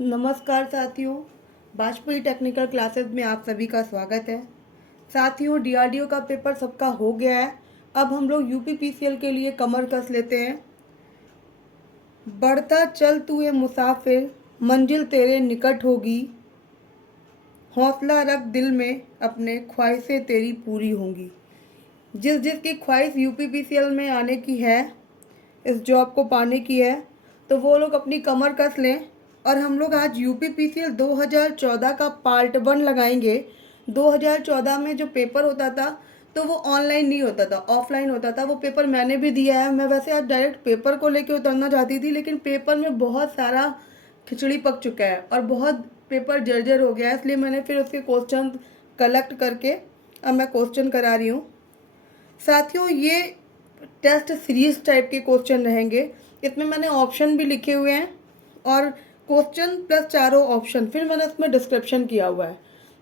नमस्कार साथियों, Vajpayee technical classes में आप सभी का स्वागत है। साथियों, डीआरडीओ का पेपर सबका हो गया है। अब हम लोग यूपीपीसीएल के लिए कमर कस लेते हैं। बढ़ता चल तू ये मुसाफिर, मंजिल तेरे निकट होगी। हौसला रख दिल में अपने, ख्वाहिशें तेरी पूरी होंगी। जिस जिसकी ख्वाहिश यूपीपीसीएल में आने की है, इस जॉब को पाने की है, तो वो लोग अपनी कमर कस लें। और हम लोग आज यूपीपीसीएल 2014 का पार्ट 1 लगाएंगे। 2014 में जो पेपर होता था तो वो ऑनलाइन नहीं होता था, ऑफलाइन होता था। वो पेपर मैंने भी दिया है। मैं वैसे आज डायरेक्ट पेपर को लेके उतरना चाहती थी, लेकिन पेपर में बहुत सारा खिचड़ी पक चुका है और बहुत पेपर जर्जर हो गया है, इसलिए मैंने फिर उसके क्वेश्चन कलेक्ट करके अब मैं क्वेश्चन करा रही हूँ। साथियों, ये टेस्ट सीरीज टाइप के क्वेश्चन रहेंगे। इसमें मैंने ऑप्शन भी लिखे हुए हैं और क्वेश्चन प्लस चारों ऑप्शन, फिर मैंने इसमें डिस्क्रिप्शन किया हुआ है।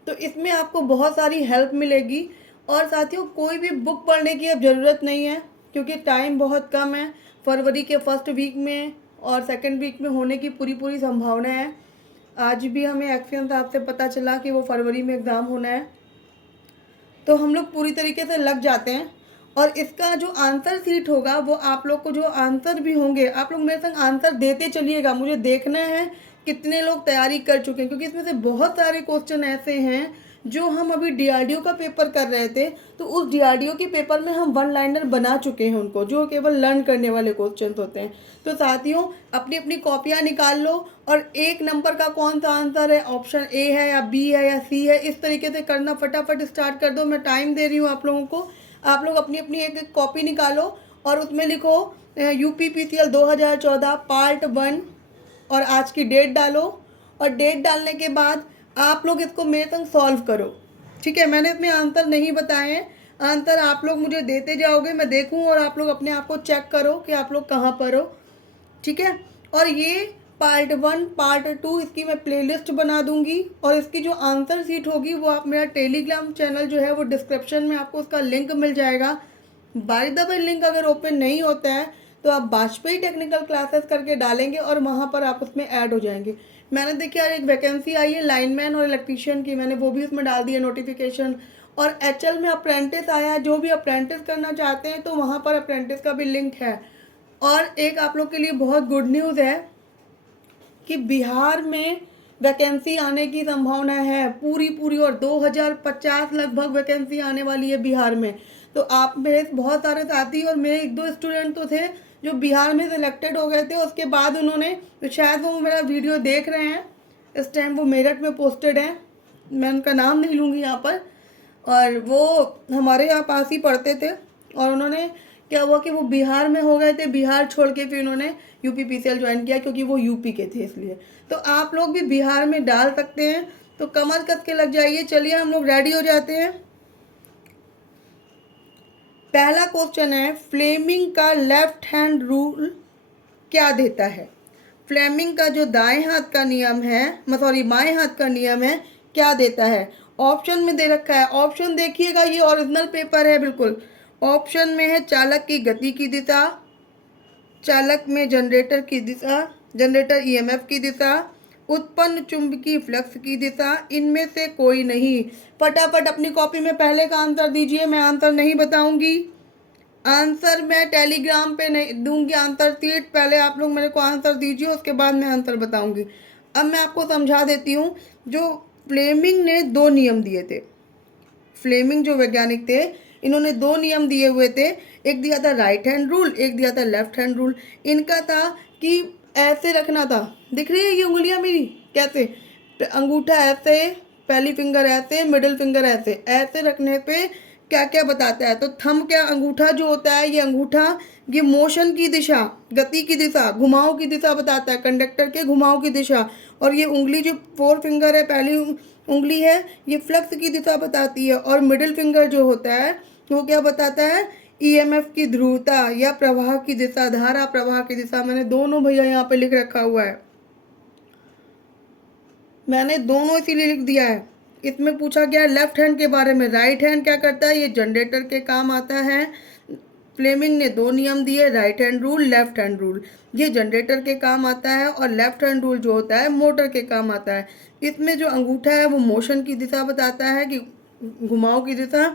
तो इसमें आपको बहुत सारी हेल्प मिलेगी। और साथियों, कोई भी बुक पढ़ने की अब ज़रूरत नहीं है, क्योंकि टाइम बहुत कम है। फरवरी के फर्स्ट वीक में और सेकंड वीक में होने की पूरी पूरी संभावना है। आज भी हमें एक्शन साहब से पता चला कि वो फरवरी में एग्ज़ाम होना है, तो हम लोग पूरी तरीके से लग जाते हैं। और इसका जो आंसर सीट होगा, वो आप लोग को जो आंसर भी होंगे, आप लोग मेरे संग आंसर देते चलिएगा। मुझे देखना है कितने लोग तैयारी कर चुके हैं, क्योंकि इसमें से बहुत सारे क्वेश्चन ऐसे हैं जो हम अभी डीआरडीओ का पेपर कर रहे थे, तो उस डीआरडीओ के पेपर में हम वन लाइनर बना चुके हैं उनको, जो केवल लर्न करने वाले क्वेश्चन होते हैं। तो साथियों, अपनी अपनी कॉपियाँ निकाल लो और एक नंबर का कौन सा आंसर है, ऑप्शन ए है या बी है या सी है, इस तरीके से करना फटाफट स्टार्ट कर दो। मैं टाइम दे रही हूँ आप लोगों को। आप लोग अपनी अपनी एक एक कॉपी निकालो और उसमें लिखो यूपीपीसीएल 2014 पार्ट 1 और आज की डेट डालो। और डेट डालने के बाद आप लोग इसको मेरे संग सॉल्व करो। ठीक है, मैंने इसमें आंसर नहीं बताए हैं। आंसर आप लोग मुझे देते जाओगे, मैं देखूँ और आप लोग अपने आप को चेक करो कि आप लोग कहाँ पर हो। ठीक है, और ये पार्ट 1 पार्ट 2 इसकी मैं प्लेलिस्ट बना दूंगी, और इसकी जो आंसर सीट होगी वो आप मेरा टेलीग्राम चैनल जो है वो डिस्क्रिप्शन में आपको उसका लिंक मिल जाएगा। बाय द वे, लिंक अगर ओपन नहीं होता है तो आप वाजपेयी टेक्निकल क्लासेस करके डालेंगे और वहाँ पर आप उसमें ऐड हो जाएंगे। मैंने देखिए यार, एक वैकेंसी आई है लाइनमैन और इलेक्ट्रीशियन की, मैंने वो भी उसमें डाल दी है नोटिफिकेशन। और एचएल में अप्रेंटिस आया है, जो भी अप्रेंटिस करना चाहते हैं तो वहाँ पर अप्रेंटिस का भी लिंक है। और एक आप लोग के लिए बहुत गुड न्यूज़ है कि बिहार में वैकेंसी आने की संभावना है पूरी पूरी, और 2050 लगभग वैकेंसी आने वाली है बिहार में। तो आप मेरे बहुत सारे साथी और मेरे एक दो स्टूडेंट तो थे जो बिहार में सिलेक्टेड हो गए थे। उसके बाद उन्होंने, तो शायद वो मेरा वीडियो देख रहे हैं, इस टाइम वो मेरठ में पोस्टेड हैं, मैं उनका नाम नहीं लूँगी यहाँ पर। और वो हमारे यहाँ पास ही पढ़ते थे, और उन्होंने क्या हुआ कि वो बिहार में हो गए थे, बिहार छोड़ के फिर उन्होंने यूपीपीसीएल ज्वाइन किया, क्योंकि वो यूपी के थे इसलिए। तो आप लोग भी बिहार में डाल सकते हैं, तो कमर कस के लग जाइए। चलिए हम लोग रेडी हो जाते हैं। पहला क्वेश्चन है, फ्लेमिंग का लेफ्ट हैंड रूल क्या देता है। फ्लेमिंग का जो दाएं हाथ का नियम है, सॉरी बाएं हाथ का नियम है, क्या देता है। ऑप्शन में दे रखा है, ऑप्शन देखिएगा, ये ओरिजिनल पेपर है बिल्कुल। ऑप्शन में है चालक की गति की दिशा, चालक में जनरेटर की दिशा, जनरेटर ईएमएफ की दिशा, उत्पन्न चुंबकीय फ्लक्स की दिशा, इनमें से कोई नहीं। फटाफट अपनी कॉपी में पहले का आंसर दीजिए, मैं आंसर नहीं बताऊंगी। आंसर मैं टेलीग्राम पे नहीं दूंगी, आंसर सीट पहले आप लोग मेरे को आंसर दीजिए, उसके बाद मैं आंसर बताऊंगी। अब मैं आपको समझा देती हूँ। जो फ्लेमिंग ने दो नियम दिए थे, फ्लेमिंग जो वैज्ञानिक थे, इन्होंने दो नियम दिए हुए थे। एक दिया था राइट हैंड रूल, एक दिया था लेफ्ट हैंड रूल। इनका था कि ऐसे रखना था, दिख रही है ये उंगलियां मेरी कैसे, अंगूठा ऐसे, पहली फिंगर ऐसे, मिडिल फिंगर ऐसे, ऐसे रखने पे क्या क्या बताता है। तो थंब क्या, अंगूठा जो होता है, ये अंगूठा ये मोशन की दिशा, गति की दिशा, घुमाव की दिशा बताता है, कंडक्टर के घुमाव की दिशा। और ये उंगली जो फोर फिंगर है, पहली उंगली है, ये फ्लक्स की दिशा बताती है। और मिडिल फिंगर जो होता है वो क्या बताता है, ईएमएफ की ध्रुवता या प्रवाह की दिशा, धारा प्रवाह की दिशा। मैंने दोनों भैया यहाँ पे लिख रखा हुआ है, मैंने दोनों इसीलिए लिख दिया है। इसमें पूछा गया लेफ्ट हैंड के बारे में, राइट हैंड क्या करता है, ये जनरेटर के काम आता है। फ्लेमिंग ने दो नियम दिए, right hand rule, left hand rule. ये जनरेटर के काम आता है और लेफ्ट हैंड रूल जो होता है मोटर के काम आता है। इसमें जो अंगूठा है वो मोशन की दिशा बताता है कि घुमाव की दिशा,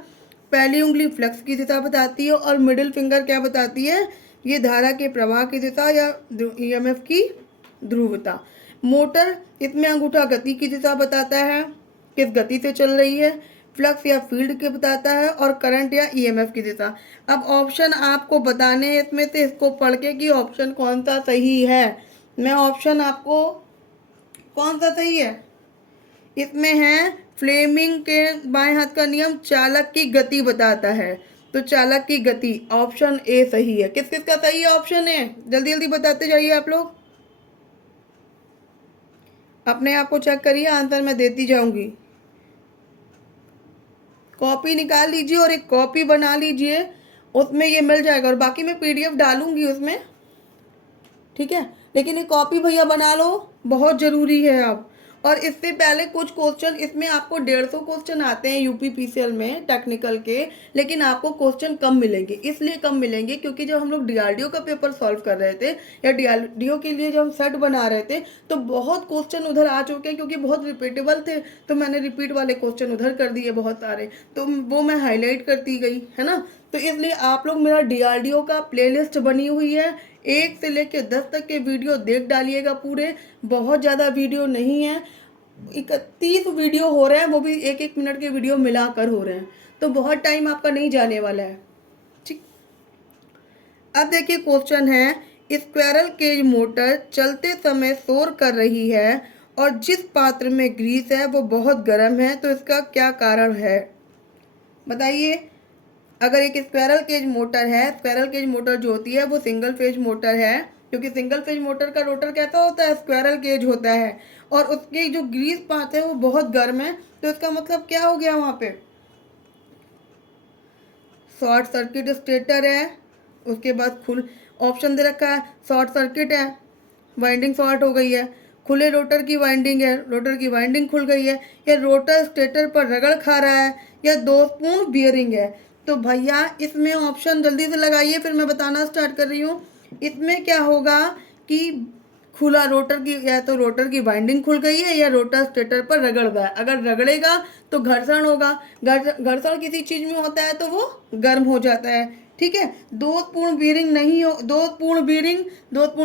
पहली उंगली फ्लक्स की दिशा बताती है और मिडिल फिंगर क्या बताती है, ये धारा के प्रवाह की दिशा या ईएमएफ की ध्रुवता। मोटर, इसमें अंगूठा गति की दिशा बताता है, किस गति से चल रही है, फ्लक्स या फील्ड के बताता है और करंट या ईएमएफ की दिशा। अब ऑप्शन आपको बताने हैं इसमें से, इसको पढ़ के कि ऑप्शन कौन सा सही है। मैं ऑप्शन आपको कौन सा सही है इसमें है, फ्लेमिंग के बाएं हाथ का नियम चालक की गति बताता है, तो चालक की गति ऑप्शन ए सही है। किस किस का सही है ऑप्शन ए, जल्दी जल्दी बताते जाइए आप लोग, अपने आप को चेक करिए, आंसर मैं देती जाऊंगी। कॉपी निकाल लीजिए और एक कॉपी बना लीजिए, उसमें ये मिल जाएगा और बाकी मैं पीडीएफ डालूंगी उसमें, ठीक है। लेकिन ये कॉपी भैया बना लो, बहुत ज़रूरी है अब। और इससे पहले कुछ क्वेश्चन, इसमें आपको 150 क्वेश्चन आते हैं यूपीपीसीएल में टेक्निकल के, लेकिन आपको क्वेश्चन कम मिलेंगे। इसलिए कम मिलेंगे क्योंकि जब हम लोग डीआरडीओ का पेपर सॉल्व कर रहे थे या डीआरडीओ के लिए जब हम सेट बना रहे थे तो बहुत क्वेश्चन उधर आ चुके हैं, क्योंकि बहुत रिपीटेबल थे, तो मैंने रिपीट वाले क्वेश्चन उधर कर दिए बहुत सारे, तो वो मैं हाईलाइट करती गई, है ना। तो इसलिए आप लोग, मेरा डीआरडीओ का प्लेलिस्ट बनी हुई है, 1 से लेकर 10 तक के वीडियो देख डालिएगा पूरे, बहुत ज़्यादा वीडियो नहीं है, 31 वीडियो हो रहे हैं, वो भी 1-1 मिनट के वीडियो मिलाकर हो रहे हैं, तो बहुत टाइम आपका नहीं जाने वाला है, ठीक। अब देखिए क्वेश्चन है, स्क्वेरल केज मोटर चलते समय शोर कर रही है और जिस पात्र में ग्रीस है वो बहुत गर्म है, तो इसका क्या कारण है, बताइए। अगर एक स्क्वेरल केज मोटर है, स्क्वेरल केज मोटर जो होती है वो सिंगल फेज मोटर है, क्योंकि सिंगल फेज मोटर का रोटर कैसा होता है, स्क्वेरल केज होता है, और उसकी जो ग्रीस पाथ है वो बहुत गर्म है, तो इसका मतलब क्या हो गया, वहाँ पे शॉर्ट सर्किट स्टेटर है, उसके बाद खुल ऑप्शन दे रखा है, शॉर्ट सर्किट है, वाइंडिंग शॉर्ट हो गई है, खुले रोटर की वाइंडिंग है, रोटर की वाइंडिंग खुल गई है, या रोटर स्टेटर पर रगड़ खा रहा है, या दोषपूर्ण बियरिंग है। तो भैया इसमें ऑप्शन जल्दी से लगाइए, फिर मैं बताना स्टार्ट कर रही हूँ। इसमें क्या होगा कि खुला रोटर की, या तो रोटर की वाइंडिंग खुल गई है या रोटर स्टेटर पर रगड़ गया। अगर रगड़ेगा तो घर्षण होगा, घर्षण किसी चीज़ में होता है तो वो गर्म हो जाता है, ठीक है। दोषपूर्ण बीयरिंग नहीं हो, दोषपूर्ण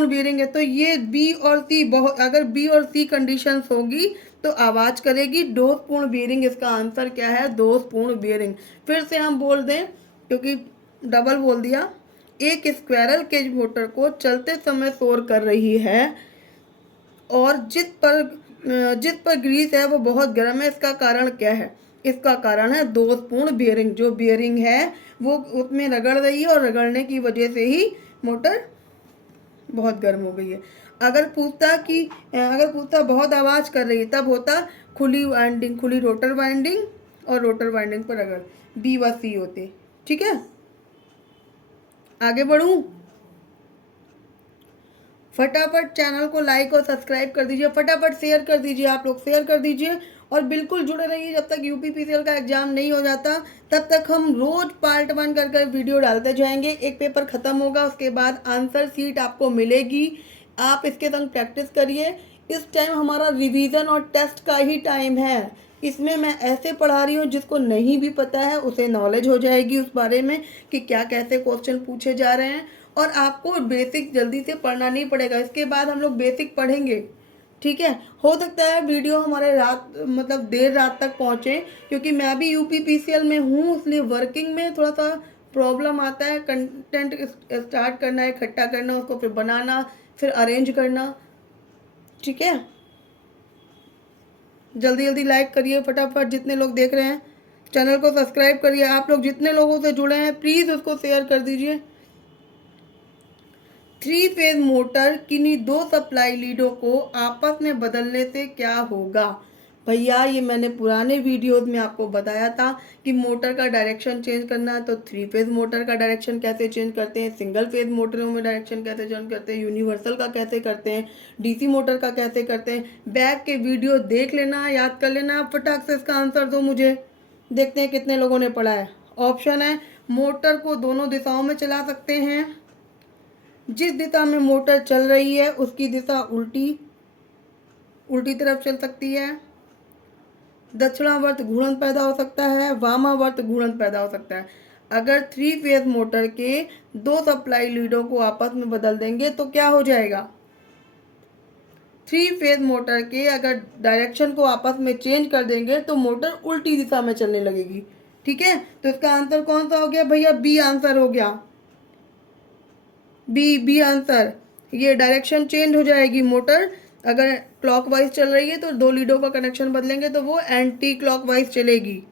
बीयरिंग है, तो ये बी और सी, बहुत, अगर बी और सी कंडीशंस होगी तो आवाज़ करेगी दोषपूर्ण बीयरिंग। इसका आंसर क्या है, दोषपूर्ण बीयरिंग। फिर से हम बोल दें क्योंकि डबल बोल दिया, एक स्क्वेरल केज मोटर को चलते समय शोर कर रही है और जिस पर ग्रीस है वो बहुत गर्म है, इसका कारण क्या है, इसका कारण है दोषपूर्ण बियरिंग। जो बियरिंग है वो उसमें रगड़ रही है और रगड़ने की वजह से ही मोटर बहुत गर्म हो गई है। अगर पूछता बहुत आवाज़ कर रही है, तब होता खुली वाइंडिंग, खुली रोटर वाइंडिंग और रोटर वाइंडिंग पर रगड़, बी व सी होते, ठीक है। आगे बढ़ूं, फटाफट चैनल को लाइक और सब्सक्राइब कर दीजिए, फटाफट शेयर कर दीजिए, आप लोग शेयर कर दीजिए और बिल्कुल जुड़े रहिए। जब तक यूपीपीसीएल का एग्जाम नहीं हो जाता तब तक हम रोज पार्ट 1 कर वीडियो डालते जाएंगे। एक पेपर खत्म होगा, उसके बाद आंसर शीट आपको मिलेगी, आप इसके संग प्रैक्टिस करिए। इस टाइम हमारा रिवीजन और टेस्ट का ही टाइम है, इसमें मैं ऐसे पढ़ा रही हूँ जिसको नहीं भी पता है उसे नॉलेज हो जाएगी उस बारे में कि क्या कैसे क्वेश्चन पूछे जा रहे हैं, और आपको बेसिक जल्दी से पढ़ना नहीं पड़ेगा। इसके बाद हम लोग बेसिक पढ़ेंगे, ठीक है। हो सकता है वीडियो हमारे रात, मतलब देर रात तक पहुँचे, क्योंकि मैं भी यूपीपीसीएल में हूँ, इसलिए वर्किंग में थोड़ा सा प्रॉब्लम आता है। कंटेंट स्टार्ट करना है, इकट्ठा करना, उसको फिर बनाना, फिर अरेंज करना, ठीक है। जल्दी जल्दी लाइक करिए फटाफट, जितने लोग देख रहे हैं चैनल को सब्सक्राइब करिए। आप लोग जितने लोगों से जुड़े हैं प्लीज़ उसको शेयर कर दीजिए। 3 फेज मोटर किन्हीं 2 सप्लाई लीडों को आपस में बदलने से क्या होगा। भैया ये मैंने पुराने वीडियोस में आपको बताया था कि मोटर का डायरेक्शन चेंज करना है, तो 3 फेज मोटर का डायरेक्शन कैसे चेंज करते हैं, सिंगल फेज मोटरों में डायरेक्शन कैसे चेंज करते हैं, यूनिवर्सल का कैसे करते हैं, डीसी मोटर का कैसे करते हैं। बैक के वीडियो देख लेना, याद कर लेना, फटाक से इसका आंसर दो मुझे, देखते हैं कितने लोगों ने पढ़ा है। ऑप्शन है मोटर को दोनों दिशाओं में चला सकते हैं। जिस दिशा में मोटर चल रही है उसकी दिशा उल्टी तरफ चल सकती है। दक्षिणावर्त घूर्णन पैदा हो सकता है, वामावर्त घूर्णन पैदा हो सकता है। अगर 3 फेज मोटर के 2 सप्लाई लीडों को आपस में बदल देंगे तो क्या हो जाएगा? 3 फेज मोटर के अगर डायरेक्शन को आपस में चेंज कर देंगे तो मोटर उल्टी दिशा में चलने लगेगी। ठीक है, तो इसका आंसर कौन सा हो गया भैया? बी आंसर हो गया। B answer. ये डायरेक्शन चेंज हो जाएगी मोटर, अगर क्लॉकवाइज चल रही है तो 2 लीडों का कनेक्शन बदलेंगे तो वो एंटी क्लॉकवाइज चलेगी।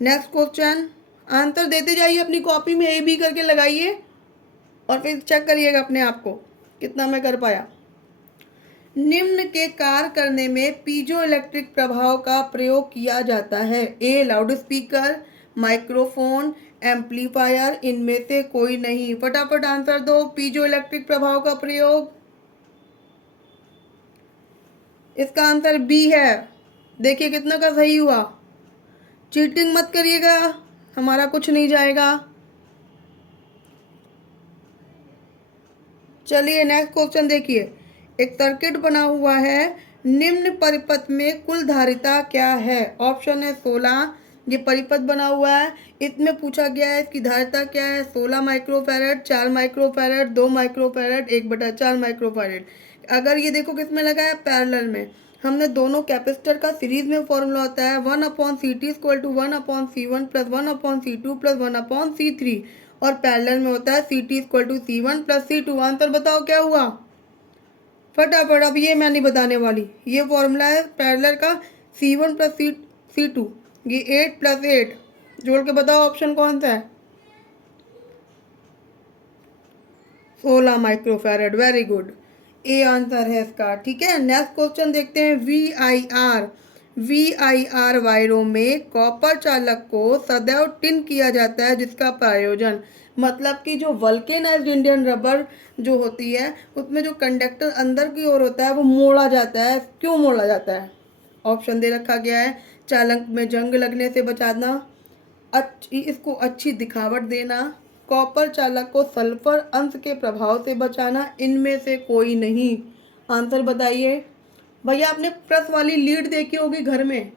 नेक्स्ट क्वेश्चन, आंसर देते जाइए, अपनी कॉपी में ए बी करके लगाइए और फिर चेक करिएगा अपने आप को कितना मैं कर पाया। निम्न के कार्य करने में पीजो इलेक्ट्रिक प्रभाव का प्रयोग किया जाता है। ए लाउड स्पीकर, माइक्रोफोन, एम्पलीफायर, इनमें से कोई नहीं। फटाफट आंसर दो। पीजो इलेक्ट्रिक प्रभाव का प्रयोग, इसका आंसर बी है। देखिए कितना का सही हुआ। चीटिंग मत करिएगा, हमारा कुछ नहीं जाएगा। चलिए नेक्स्ट क्वेश्चन देखिए। एक सर्किट बना हुआ है, निम्न परिपथ में कुल धारिता क्या है? ऑप्शन है 16। ये परिपथ बना हुआ है, इसमें पूछा गया है इसकी धारिता क्या है? 16 माइक्रोफैरड, 4 माइक्रोफैरड, 2 माइक्रोफैरड, 1/4 माइक्रोफैरड। अगर ये देखो किस में लगा है? पैरेलल में। हमने दोनों कैपेसिटर का सीरीज में फॉर्मूला होता है 1/CT = 1/C1 + 1/C2 + 1/C3, और पैरेलल में होता है CT = C1 + C2। आंसर बताओ क्या हुआ? फटाफट। अब ये मैं नहीं बताने वाली, ये फॉर्मूला है पैरेलल का C1 + C2, ये 8 + 8। जोड़ के बताओ ऑप्शन कौन सा है? 16 microfarad. Very good, A answer है इसका। ठीक है, नेक्स्ट क्वेश्चन देखते हैं। VIR वायरों में कॉपर चालक को सदैव टिन किया जाता है, जिसका प्रयोजन, मतलब कि जो वल्केनाइज्ड इंडियन रबर जो होती है उसमें जो कंडक्टर अंदर की ओर होता है वो मोड़ा जाता है। क्यों मोड़ा जाता है? ऑप्शन दे रखा गया है। चालक में जंग लगने से बचाना, इसको अच्छी दिखावट देना, कॉपर चालक को सल्फर अंश के प्रभाव से बचाना, इनमें से कोई नहीं। आंसर बताइए भैया। आपने प्रेस वाली लीड देखी होगी घर में,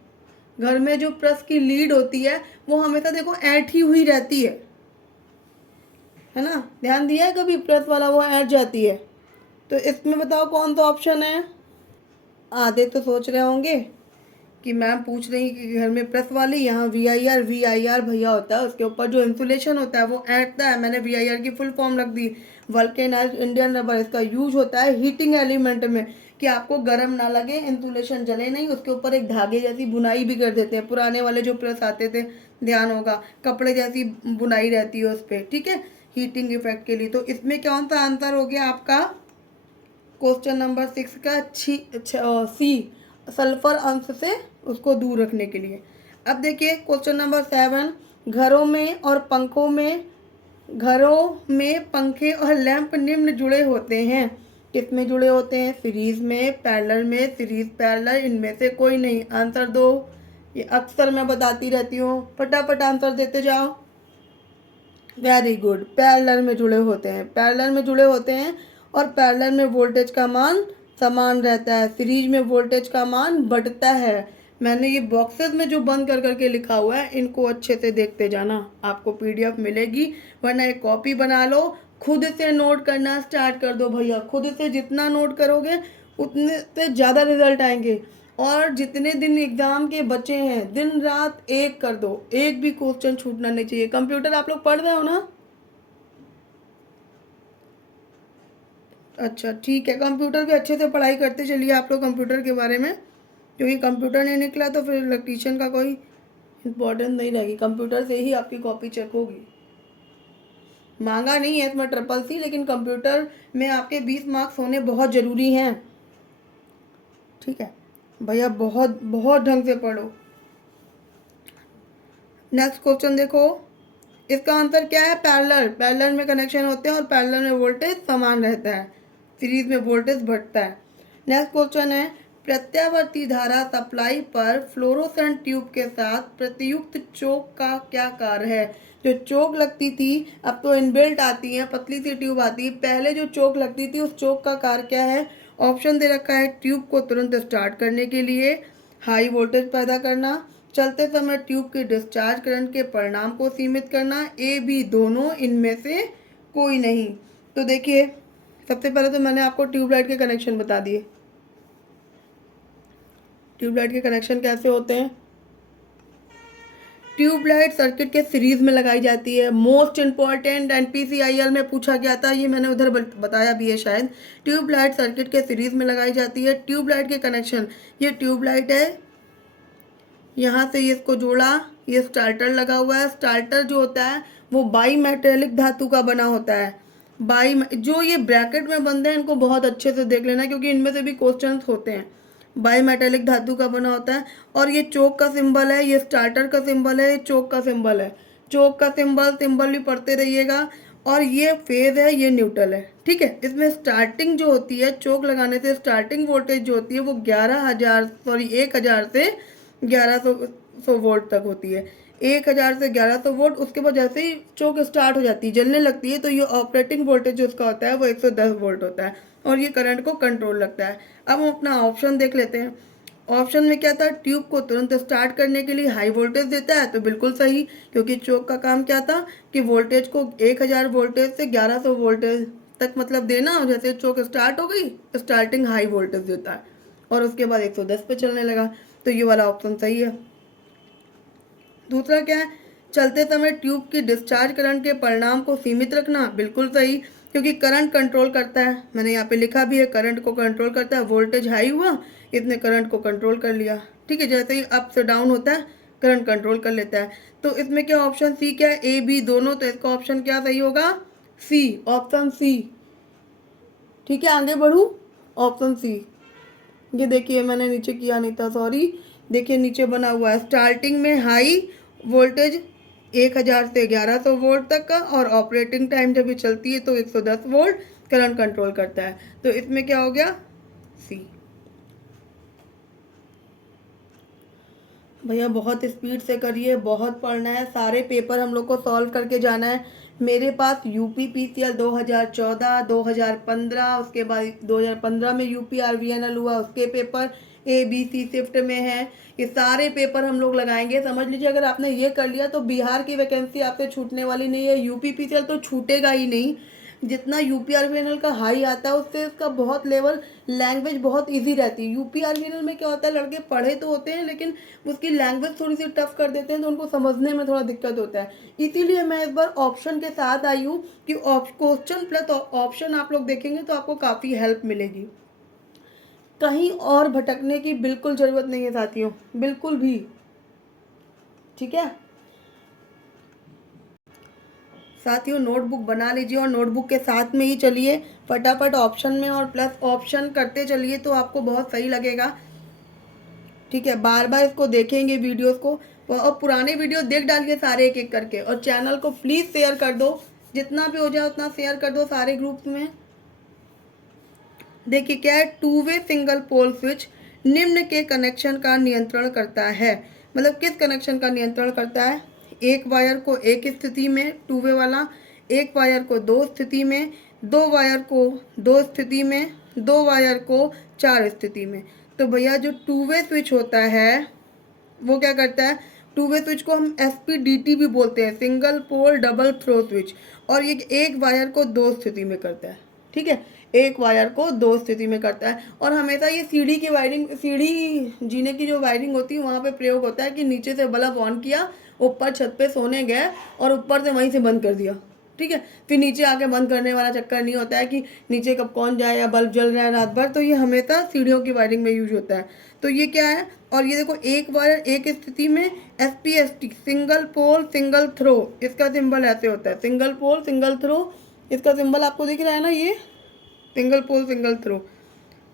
घर में जो प्रेस की लीड होती है वो हमेशा देखो ऐंठी हुई रहती है ना? ध्यान दिया है कभी? प्रेस वाला वो ऐंठ जाती है। तो इसमें बताओ कौन सा ऑप्शन है? आधे तो सोच रहे होंगे कि मैम पूछ रही कि घर में प्रेस वाली, यहाँ VIR भैया होता है, उसके ऊपर जो इंसुलेशन होता है वो ऐंठता है। मैंने VIR की फुल फॉर्म रख दी, वल्केनाइज्ड इंडियन रबर। इसका यूज होता है हीटिंग एलिमेंट में, कि आपको गर्म ना लगे, इंसुलेशन जले नहीं, उसके ऊपर एक धागे जैसी बुनाई भी कर देते हैं। पुराने वाले जो प्रेस आते थे, ध्यान होगा, कपड़े जैसी बुनाई रहती है उस पर। ठीक है, हीटिंग इफेक्ट के लिए। तो इसमें कौन सा आंसर हो गया आपका? क्वेश्चन नंबर 6 का सी, सल्फर अंश से उसको दूर रखने के लिए। अब देखिए क्वेश्चन नंबर 7। घरों में पंखे और लैंप निम्न जुड़े होते हैं। किसमें जुड़े होते हैं? सीरीज में, पैरेलल में, सीरीज पैरेलल, इनमें से कोई नहीं। आंसर दो। ये अक्सर मैं बताती रहती हूँ, फटाफट आंसर देते जाओ। वेरी गुड, पैरेलल में जुड़े होते हैं। पैरेलल में जुड़े होते हैं और पैरेलल में वोल्टेज का मान समान रहता है, सीरीज में वोल्टेज का मान बढ़ता है। मैंने ये बॉक्सेस में जो बंद कर करके लिखा हुआ है इनको अच्छे से देखते जाना, आपको PDF मिलेगी, वरना एक कॉपी बना लो, खुद से नोट करना स्टार्ट कर दो भैया। खुद से जितना नोट करोगे उतने से ज़्यादा रिजल्ट आएंगे। और जितने दिन एग्जाम के बचे हैं, दिन रात एक कर दो, एक भी क्वेश्चन छूटना नहीं चाहिए। कंप्यूटर आप लोग पढ़ रहे हो ना? अच्छा ठीक है, कंप्यूटर भी अच्छे से पढ़ाई करते चलिए आप लोग कंप्यूटर के बारे में, क्योंकि कंप्यूटर नहीं निकला तो फिर इलेक्ट्रीशियन का कोई इम्पोर्टेंस नहीं रहेगी। कंप्यूटर से ही आपकी कॉपी चेक होगी। मांगा नहीं है इसमें CCC, लेकिन कंप्यूटर में आपके 20 मार्क्स होने बहुत ज़रूरी हैं। ठीक है भैया, बहुत बहुत ढंग से पढ़ो। नेक्स्ट क्वेश्चन देखो, इसका आंसर क्या है? पैरेलल। पैरेलल में कनेक्शन होते हैं और पैरेलल में वोल्टेज समान रहता है, सीरीज में वोल्टेज बढ़ता है। नेक्स्ट क्वेश्चन है, प्रत्यावर्ती धारा सप्लाई पर फ्लोरोसेंट ट्यूब के साथ प्रयुक्त चोक का क्या कार्य है? जो चोक लगती थी अब तो इनबिल्ट आती है, पतली सी ट्यूब आती है। पहले जो चोक लगती थी उस चोक का कार्य क्या है? ऑप्शन दे रखा है, ट्यूब को तुरंत स्टार्ट करने के लिए, हाई वोल्टेज पैदा करना, चलते समय ट्यूब के डिस्चार्ज करंट के परिणाम को सीमित करना, ए बी दोनों, इनमें से कोई नहीं। तो देखिए, सबसे पहले तो मैंने आपको ट्यूबलाइट के कनेक्शन बता दिए। ट्यूबलाइट के कनेक्शन कैसे होते हैं? ट्यूबलाइट सर्किट के सीरीज में लगाई जाती है। मोस्ट इंपॉर्टेंट एनपीसीआईएल में पूछा गया था, ये मैंने उधर बताया भी है शायद। ट्यूबलाइट सर्किट के सीरीज में लगाई जाती है। ट्यूबलाइट के कनेक्शन, ये ट्यूबलाइट है, यहाँ से इसको जोड़ा, ये स्टार्टर लगा हुआ है। स्टार्टर जो होता है वो बाई मेटेलिक धातु का बना होता है। जो ये ब्रैकेट में बंदे हैं इनको बहुत अच्छे से देख लेना, क्योंकि इनमें से भी क्वेश्चंस होते हैं। बाई मेटेलिक धातु का बना होता है। और ये चोक का सिंबल है, ये स्टार्टर का सिंबल है, ये चोक का सिंबल है। चोक का सिंबल भी पढ़ते रहिएगा। और ये फेज है, ये न्यूट्रल है, ठीक है। इसमें स्टार्टिंग जो होती है, चोक लगाने से स्टार्टिंग वोल्टेज जो होती है वो 1000 से 1100 वोल्ट तक होती है। 1000 से 1100 वोल्ट। उसके बाद जैसे ही चोक स्टार्ट हो जाती है, जलने लगती है, तो ये ऑपरेटिंग वोल्टेज जो उसका होता है वो 110 वोल्ट होता है, और ये करंट को कंट्रोल रखता है। अब हम अपना ऑप्शन देख लेते हैं। ऑप्शन में क्या था? ट्यूब को तुरंत स्टार्ट करने के लिए हाई वोल्टेज देता है, तो बिल्कुल सही, क्योंकि चोक का काम क्या था कि वोल्टेज को 1000 वोल्टेज से 1100 वोल्टेज तक मतलब देना। और जैसे चोक स्टार्ट हो गई, स्टार्टिंग हाई वोल्टेज देता है, और उसके बाद 110 पे चलने लगा, तो ये वाला ऑप्शन सही है। दूसरा क्या है? चलते समय ट्यूब की डिस्चार्ज करंट के परिणाम को सीमित रखना, बिल्कुल सही, क्योंकि करंट कंट्रोल करता है। मैंने यहाँ पे लिखा भी है, करंट को कंट्रोल करता है। वोल्टेज हाई हुआ, इसने करंट को कंट्रोल कर लिया, ठीक है। जैसे ही अप से डाउन होता है, करंट कंट्रोल कर लेता है। तो इसमें क्या ऑप्शन सी क्या है? ए बी दोनों, तो इसका ऑप्शन क्या सही होगा? सी, ऑप्शन सी, ठीक है। आगे बढ़ूँ, ऑप्शन सी। ये देखिए, मैंने नीचे किया नहीं था, सॉरी। देखिए नीचे बना हुआ है, स्टार्टिंग में हाई वोल्टेज 1000 से 1100 वोल्ट तक का, और ऑपरेटिंग टाइम जब ये चलती है तो 110 वोल्ट करंट कंट्रोल करता है। तो इसमें क्या हो गया? सी। भैया बहुत स्पीड से करिए, बहुत पढ़ना है, सारे पेपर हम लोग को सॉल्व करके जाना है। मेरे पास यूपीपीसीएल 2014, 2015, उसके बाद 2015 में यूपीआरवीएनएल हुआ, उसके पेपर ABC शिफ्ट में है। ये सारे पेपर हम लोग लगाएंगे, समझ लीजिए। अगर आपने ये कर लिया तो बिहार की वैकेंसी आपसे छूटने वाली नहीं है। यूपीपीसीएल तो छूटेगा ही नहीं। जितना यूपीआरवीएनएल का हाई आता है उससे इसका बहुत लेवल, लैंग्वेज बहुत इजी रहती है। यूपीआरवीएनएल में क्या होता है, लड़के पढ़े तो होते हैं लेकिन उसकी लैंग्वेज थोड़ी सी टफ कर देते हैं, तो उनको समझने में थोड़ा दिक्कत होता है। इसीलिए मैं इस बार ऑप्शन के साथ आई हूँ कि क्वेश्चन प्लस ऑप्शन आप लोग देखेंगे तो आपको काफ़ी हेल्प मिलेगी। कहीं और भटकने की बिल्कुल ज़रूरत नहीं है साथियों, बिल्कुल भी, ठीक है। साथियों नोटबुक बना लीजिए और नोटबुक के साथ में ही चलिए, फटाफट ऑप्शन में और प्लस ऑप्शन करते चलिए, तो आपको बहुत सही लगेगा, ठीक है। बार बार इसको देखेंगे वीडियोस को, और पुराने वीडियो देख डालिए सारे एक एक करके, और चैनल को प्लीज़ शेयर कर दो, जितना भी हो जाए उतना शेयर कर दो सारे ग्रुप्स में। देखिए क्या है, 2 वे सिंगल पोल स्विच निम्न के कनेक्शन का नियंत्रण करता है। मतलब किस कनेक्शन का नियंत्रण करता है? एक वायर को एक स्थिति में, 2 वे वाला, एक वायर को 2 स्थिति में, 2 वायर को 2 स्थिति में, 2 वायर को 4 स्थिति में। तो भैया जो 2 वे स्विच होता है वो क्या करता है? 2 वे स्विच को हम SPDT भी बोलते हैं, single pole double throw switch, और ये एक वायर को 2 स्थिति में करता है, ठीक है। एक वायर को 2 स्थिति में करता है, और हमेशा ये सीढ़ी की वायरिंग, सीढ़ी जीने की जो वायरिंग होती है वहाँ पे प्रयोग होता है कि नीचे से बल्ब ऑन किया, ऊपर छत पे सोने गए और ऊपर से वहीं से बंद कर दिया, ठीक है। फिर नीचे आके बंद करने वाला चक्कर नहीं होता है कि नीचे कब कौन जाए या बल्ब जल रहा है रात भर, तो ये हमेशा सीढ़ियों की वायरिंग में यूज होता है। तो ये क्या है, और ये देखो एक वायर एक स्थिति में, SPST single pole single throw, इसका सिंबल ऐसे होता है, सिंगल पोल सिंगल थ्रो, इसका सिंबल आपको दिख रहा है ना, ये single pole single throw.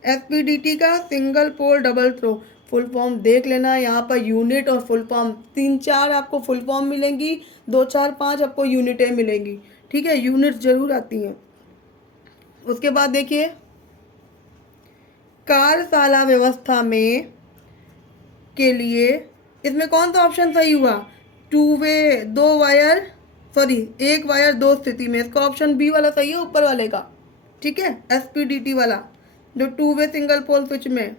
SPDT का single pole double throw, full form देख लेना, यहाँ पर यूनिट और फुल फॉर्म 3-4 आपको फुल फॉर्म मिलेंगी, 2-4-5 आपको यूनिटें मिलेंगी, ठीक है, यूनिट जरूर आती हैं। उसके बाद देखिए कार्यशाला व्यवस्था में के लिए इसमें कौन सा ऑप्शन सही हुआ? 2 वे, 2 वायर सॉरी, एक वायर दो स्थिति में, इसका ऑप्शन बी वाला सही है ऊपर वाले का, ठीक है, SPDT वाला जो 2 वे सिंगल पोल स्विच में।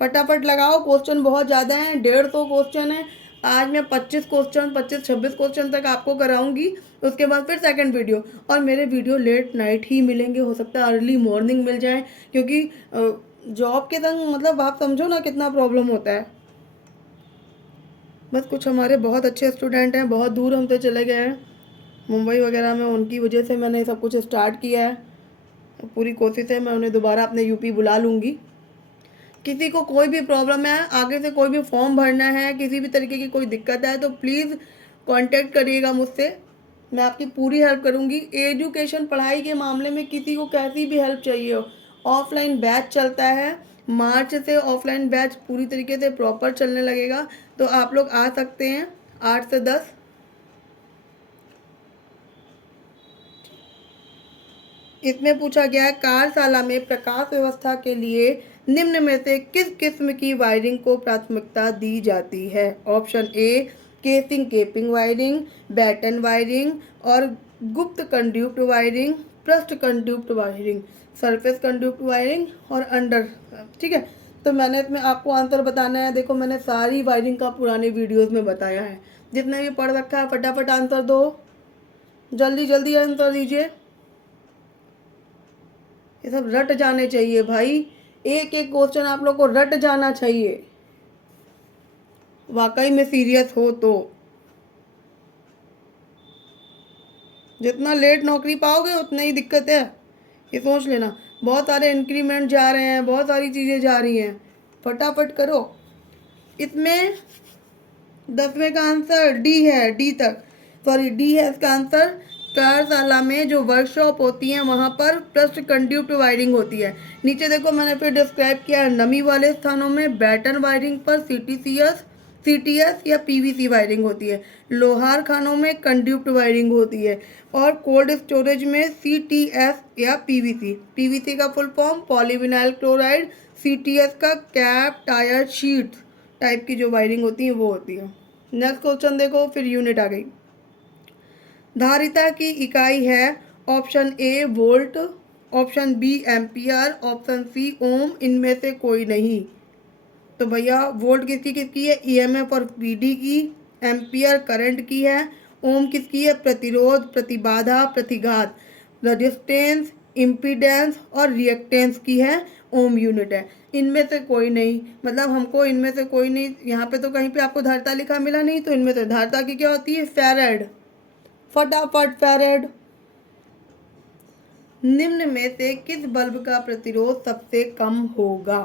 फटाफट लगाओ, क्वेश्चन बहुत ज़्यादा हैं, 150 क्वेश्चन है। आज मैं 25-26 क्वेश्चन तक आपको कराऊंगी, उसके बाद फिर सेकंड वीडियो। और मेरे वीडियो लेट नाइट ही मिलेंगे, हो सकता है अर्ली मॉर्निंग मिल जाए, क्योंकि जॉब के संग मतलब आप समझो ना कितना प्रॉब्लम होता है। बस कुछ हमारे बहुत अच्छे स्टूडेंट हैं, बहुत दूर हमसे चले गए हैं मुंबई वगैरह में, उनकी वजह से मैंने सब कुछ स्टार्ट किया है। पूरी कोशिश है मैं उन्हें दोबारा अपने यूपी बुला लूँगी। किसी को कोई भी प्रॉब्लम है, आगे से कोई भी फॉर्म भरना है, किसी भी तरीके की कोई दिक्कत है, तो प्लीज़ कांटेक्ट करिएगा मुझसे, मैं आपकी पूरी हेल्प करूँगी। एजुकेशन पढ़ाई के मामले में किसी को कैसी भी हेल्प चाहिए हो, ऑफलाइन बैच चलता है, मार्च से ऑफलाइन बैच पूरी तरीके से प्रॉपर चलने लगेगा, तो आप लोग आ सकते हैं 8 से 10। इसमें पूछा गया है कार्यशाला में प्रकाश व्यवस्था के लिए निम्न में से किस किस्म की वायरिंग को प्राथमिकता दी जाती है। Option A casing capping wiring, batten wiring और गुप्त कंड्यूक्ट वायरिंग, पृष्ठ conduit wiring, surface conduit wiring और अंडर। ठीक है, तो मैंने इसमें आपको आंसर बताना है। देखो मैंने सारी वायरिंग का पुराने वीडियोस में बताया है, जितने भी पढ़ रखा है फटाफट आंसर दो, जल्दी जल्दी आंसर दीजिए। ये सब रट जाने चाहिए भाई, एक एक क्वेश्चन आप लोग को रट जाना चाहिए, वाकई में सीरियस हो तो। जितना लेट नौकरी पाओगे उतना ही दिक्कत है, ये सोच लेना। बहुत सारे इंक्रीमेंट जा रहे हैं, बहुत सारी चीज़ें जा रही हैं, फटाफट करो। इसमें 10वें का आंसर डी है, डी तक, सॉरी डी है इसका आंसर। कार्यशाला में जो वर्कशॉप होती हैं वहाँ पर पृष्ठ कंड्यूक्ट वायरिंग होती है। नीचे देखो मैंने फिर डिस्क्राइब किया है, नमी वाले स्थानों में बैटन वायरिंग पर CTS या PVC वायरिंग होती है, लोहार खानों में कंड्यूक्ट वायरिंग होती है, और कोल्ड स्टोरेज में CTS या PVC का full form polyvinyl chloride, CTS का कैप टायर शीट टाइप की जो वायरिंग होती है वो होती है। नेक्स्ट क्वेश्चन देखो, फिर यूनिट आ गई। धारिता की इकाई है option A volt, option B ampere, option C ohm, इनमें से कोई नहीं। तो भैया वोल्ट किसकी किसकी है, EMF और PD की, एम्पियर करंट की है, ओम किसकी है, प्रतिरोध, प्रतिबाधा, प्रतिघात, रजिस्टेंस, इम्पीडेंस और रिएक्टेंस की है, ओम यूनिट है। इनमें से कोई नहीं, मतलब हमको इनमें से कोई नहीं, यहाँ पे तो कहीं पे आपको धारिता लिखा मिला नहीं, तो इनमें से धारिता की क्या होती है, फैरेड। फटाफट फैरेड। निम्न में से किस बल्ब का प्रतिरोध सबसे कम होगा।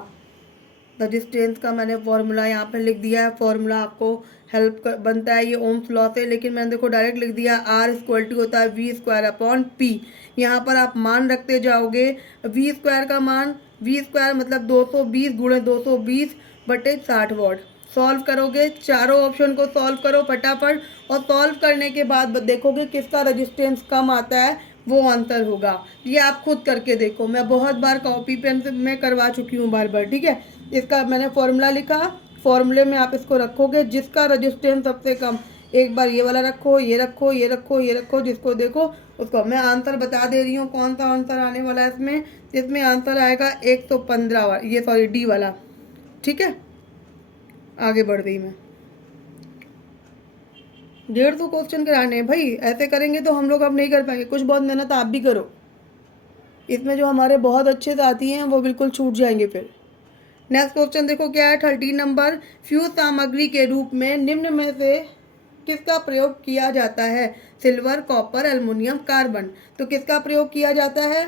रजिस्टेंस का मैंने फॉर्मूला यहाँ पे लिख दिया है, फॉर्मूला आपको हेल्प बनता है ये ओम्स लॉ से, लेकिन मैंने देखो डायरेक्ट लिख दिया, R= होता है V²/P। यहाँ पर आप मान रखते जाओगे, V² का मान, V² मतलब 220 × 220 बटे 60 वाट। सॉल्व करोगे, चारों ऑप्शन को सॉल्व करो फटाफट, और सॉल्व करने के बाद देखोगे किसका रजिस्टेंस कम आता है, वो आंसर होगा। ये आप खुद करके देखो, मैं बहुत बार कॉपी पेन से मैं करवा चुकी हूँ बार बार, ठीक है। इसका मैंने फॉर्मूला लिखा, फॉर्मूले में आप इसको रखोगे, जिसका रजिस्टेंस सबसे कम, एक बार ये वाला रखो, ये रखो, ये रखो, ये रखो, जिसको देखो उसको। मैं आंसर बता दे रही हूँ कौन सा आंसर आने वाला है इसमें। इसमें आंसर आएगा 115 ये सॉरी डी वाला, ठीक है। आगे बढ़ गई मैं, 150 क्वेश्चन कराने हैं भाई, ऐसे करेंगे तो हम लोग अब नहीं कर पाएंगे, कुछ बहुत मेहनत आप भी करो। इसमें जो हमारे बहुत अच्छे साथी हैं वो बिल्कुल छूट जाएंगे फिर। नेक्स्ट क्वेश्चन देखो क्या है, 13 नंबर। फ्यूज सामग्री के रूप में निम्न में से किसका प्रयोग किया जाता है, सिल्वर, कॉपर, एल्युमिनियम, कार्बन। तो किसका प्रयोग किया जाता है,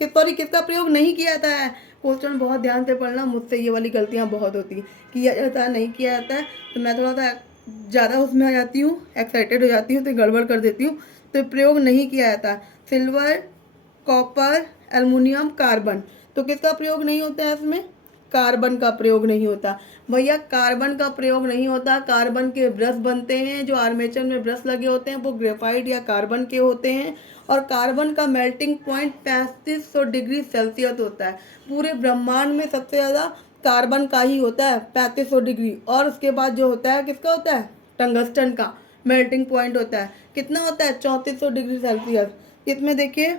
किसका प्रयोग नहीं किया जाता है। क्वेश्चन बहुत ध्यान से पढ़ना, मुझसे ये वाली गलतियाँ बहुत होती हैं, किया जाता है नहीं किया जाता है, तो मैं थोड़ा सा ज़्यादा उसमें आ जाती हूँ, एक्साइटेड हो जाती हूँ, तो गड़बड़ कर देती हूँ। तो प्रयोग नहीं किया जाता, सिल्वर, कॉपर, एल्युमिनियम, कार्बन। तो किसका प्रयोग नहीं होता है इसमें, कार्बन का प्रयोग नहीं होता भैया, कार्बन का प्रयोग नहीं होता। कार्बन के ब्रश बनते हैं, जो आर्मेचर में ब्रश लगे होते हैं वो ग्रेफाइट या कार्बन के होते हैं, और कार्बन का मेल्टिंग पॉइंट 3500 डिग्री सेल्सियस होता है। पूरे ब्रह्मांड में सबसे ज़्यादा कार्बन का ही होता है 3500 डिग्री, और उसके बाद जो होता है किसका होता है, टंगस्टन का। मेल्टिंग पॉइंट होता है, कितना होता है 3400 डिग्री सेल्सियस। इसमें देखिए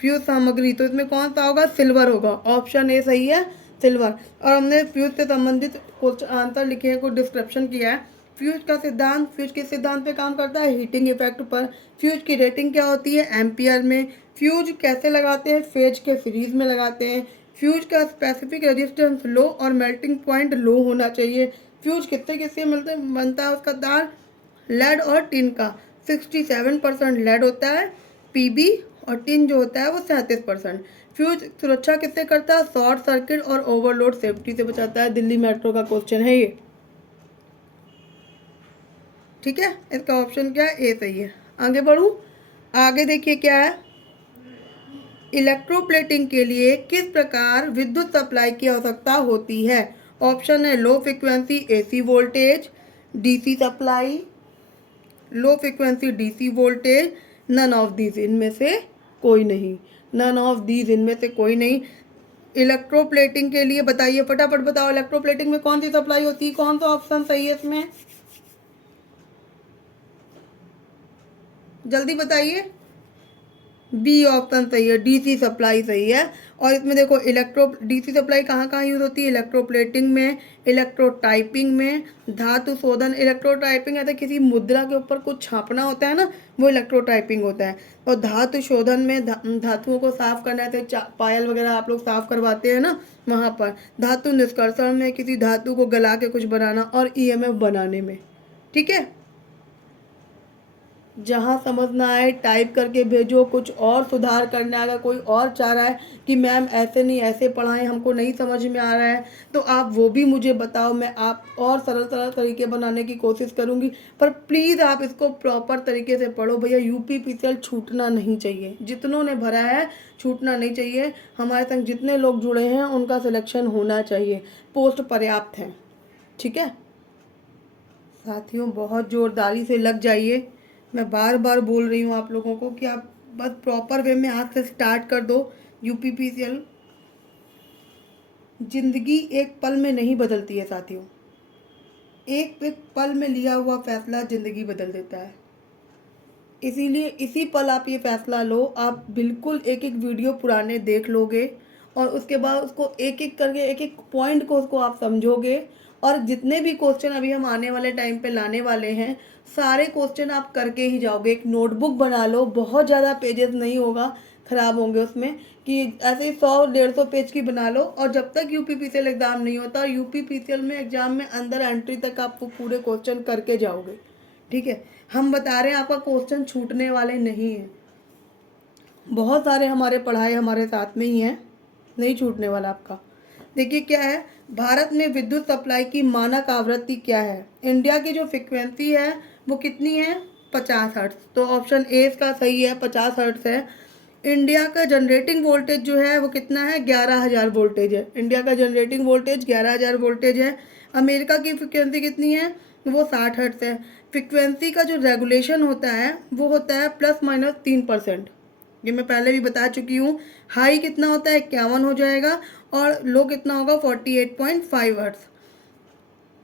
फ्यूज सामग्री, तो इसमें कौन सा होगा, सिल्वर होगा, ऑप्शन ए सही है सिल्वर। और हमने फ्यूज से संबंधित कुछ आंसर लिखे हैं, कुछ डिस्क्रिप्शन किया है। फ्यूज का सिद्धांत, फ्यूज किस सिद्धांत पे काम करता है, हीटिंग इफेक्ट पर। फ्यूज की रेटिंग क्या होती है, एम्पियर में। फ्यूज कैसे लगाते हैं, फेज के सीरीज में लगाते हैं। फ्यूज का स्पेसिफिक रेजिस्टेंस लो और मेल्टिंग पॉइंट लो होना चाहिए। फ्यूज किससे किससे मिलते बनता है उसका तार, लेड और टिन का। 67% लेड होता है पीबी, और टिन जो होता है वो 37%। फ्यूज सुरक्षा किससे करता है, शॉर्ट सर्किट और ओवरलोड सेफ्टी से बचाता है। दिल्ली मेट्रो का क्वेश्चन है ये, ठीक है। इसका ऑप्शन क्या है, ए सही है। आगे बढ़ूँ, आगे देखिए क्या है, इलेक्ट्रोप्लेटिंग के लिए किस प्रकार विद्युत सप्लाई की आवश्यकता होती है। ऑप्शन है low frequency AC voltage, DC supply, low frequency DC voltage, none of these, इनमें से कोई नहीं, नन ऑफ दीज इनमें से कोई नहीं। इलेक्ट्रोप्लेटिंग के लिए बताइए, फटाफट बताओ, इलेक्ट्रोप्लेटिंग में कौन सी सप्लाई होती है, कौन सा ऑप्शन सही है इसमें, जल्दी बताइए। बी ऑप्शन सही है, डीसी सप्लाई सही है। और इसमें देखो डीसी सप्लाई कहाँ कहाँ यूज़ होती है, इलेक्ट्रोप्लेटिंग में, इलेक्ट्रोटाइपिंग में, धातु शोधन। इलेक्ट्रोटाइपिंग है तो किसी मुद्रा के ऊपर कुछ छापना होता है ना, वो इलेक्ट्रोटाइपिंग होता है। और धातु शोधन में धातुओं को साफ करना है, तो पायल वगैरह आप लोग साफ करवाते हैं ना, वहाँ पर। धातु निष्कर्षण में किसी धातु को गला के कुछ बनाना, और ईएमएफ बनाने में, ठीक है। जहाँ समझ ना आए टाइप करके भेजो, कुछ और सुधार करना है। अगर कोई और चाह रहा है कि मैम ऐसे नहीं ऐसे पढ़ाएं, हमको नहीं समझ में आ रहा है, तो आप वो भी मुझे बताओ, मैं आप और सरल सरल तरीके बनाने की कोशिश करूँगी। पर प्लीज़ आप इसको प्रॉपर तरीके से पढ़ो भैया, यूपीपीसीएल छूटना नहीं चाहिए, जितनों ने भरा है छूटना नहीं चाहिए। हमारे संग जितने लोग जुड़े हैं उनका सिलेक्शन होना चाहिए, पोस्ट पर्याप्त है, ठीक है। साथियों बहुत ज़ोरदारी से लग जाइए, मैं बार बार बोल रही हूँ आप लोगों को कि आप बस प्रॉपर वे में आज से स्टार्ट कर दो। यूपीपीसीएल, जिंदगी एक पल में नहीं बदलती है साथियों, एक एक पल में लिया हुआ फैसला ज़िंदगी बदल देता है। इसीलिए इसी पल आप ये फैसला लो, आप बिल्कुल एक एक वीडियो पुराने देख लोगे, और उसके बाद उसको एक एक करके एक एक पॉइंट को उसको आप समझोगे। और जितने भी क्वेश्चन अभी हम आने वाले टाइम पे लाने वाले हैं, सारे क्वेश्चन आप करके ही जाओगे। एक नोटबुक बना लो, बहुत ज़्यादा पेजेस नहीं होगा, ख़राब होंगे उसमें, कि ऐसे ही 100-150 पेज की बना लो। और जब तक यूपीपीसीएल एग्ज़ाम नहीं होता, यूपीपीसीएल में एग्ज़ाम में अंदर एंट्री तक आप पूरे क्वेश्चन करके जाओगे, ठीक है। हम बता रहे हैं आपका क्वेश्चन छूटने वाले नहीं है, बहुत सारे हमारे पढ़ाई हमारे साथ में ही हैं, नहीं छूटने वाला आपका। देखिए क्या है, भारत में विद्युत सप्लाई की मानक आवृत्ति क्या है। इंडिया की जो फ्रिक्वेंसी है वो कितनी है, 50 हर्ट्ज, तो ऑप्शन ए इसका सही है, 50 हर्ट्ज है। इंडिया का जनरेटिंग वोल्टेज जो है वो कितना है, 11,000 वोल्टेज है। इंडिया का जनरेटिंग वोल्टेज 11,000 वोल्टेज है। अमेरिका की फ्रिक्वेंसी कितनी है, वो 60 हर्ट्ज है। फ्रिक्वेंसी का जो रेगुलेशन होता है वो होता है ±3%, ये मैं पहले भी बता चुकी हूँ। हाई कितना होता है, 51 हो जाएगा, और लो कितना होगा, 48.5 हर्ट्ज।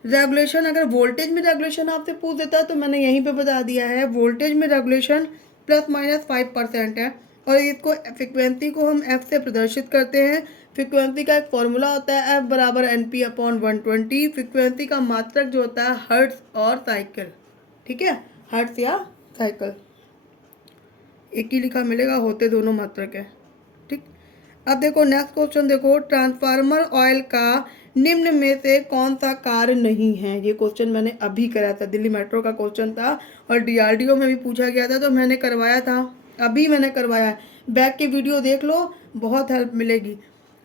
रेगुलेशन, अगर वोल्टेज में रेगुलेशन आपसे पूछ देता है तो मैंने यहीं पे बता दिया है, वोल्टेज में रेगुलेशन ±5% है। और इसको फ्रिक्वेंसी को हम एफ से प्रदर्शित करते हैं। फ्रिक्वेंसी का एक फॉर्मूला होता है एफ बराबर NP/120। फ्रिक्वेंसी का मात्रक जो होता है हर्ट्ज और साइकिल, ठीक है, हर्ट्ज या साइकिल, एक ही लिखा मिलेगा, होते दोनों मात्रक है, ठीक। अब देखो नेक्स्ट क्वेश्चन, देखो ट्रांसफार्मर ऑयल का निम्न में से कौन सा कार्य नहीं है। ये क्वेश्चन मैंने अभी करा था, दिल्ली मेट्रो का क्वेश्चन था, और डीआरडीओ में भी पूछा गया था, तो मैंने करवाया था, अभी मैंने करवाया है। बैक की वीडियो देख लो, बहुत हेल्प मिलेगी।